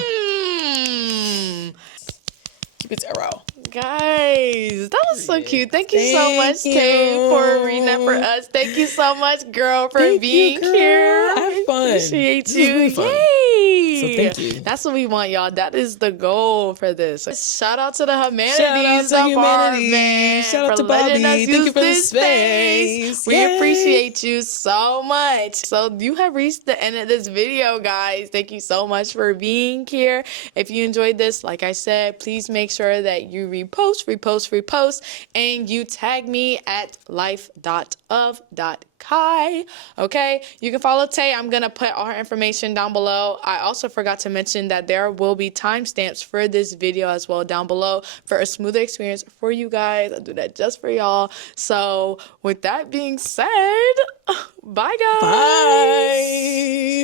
Cupid's Arrow. Guys, that was so cute. Thank you so much, Tay, for reading that for us. Thank you so much, girl, for being here. I had fun. Appreciate This you. was really fun. Yay! So thank you. That's what we want, y'all. That is the goal for this. Shout out to the Humanities Shout out to Department. Humanities. Shout out for to letting Bobby. us Thank use you for the this space. We Yay. appreciate you so much. So you have reached the end of this video, guys. Thank you so much for being here. If you enjoyed this, like I said, please make sure that you repost, and you tag me at life.of.kai. Okay, you can follow Tay. I'm gonna put all her information down below. I also forgot to mention that there will be timestamps for this video as well down below for a smoother experience for you guys. I'll do that just for y'all. So with that being said, bye guys. Bye.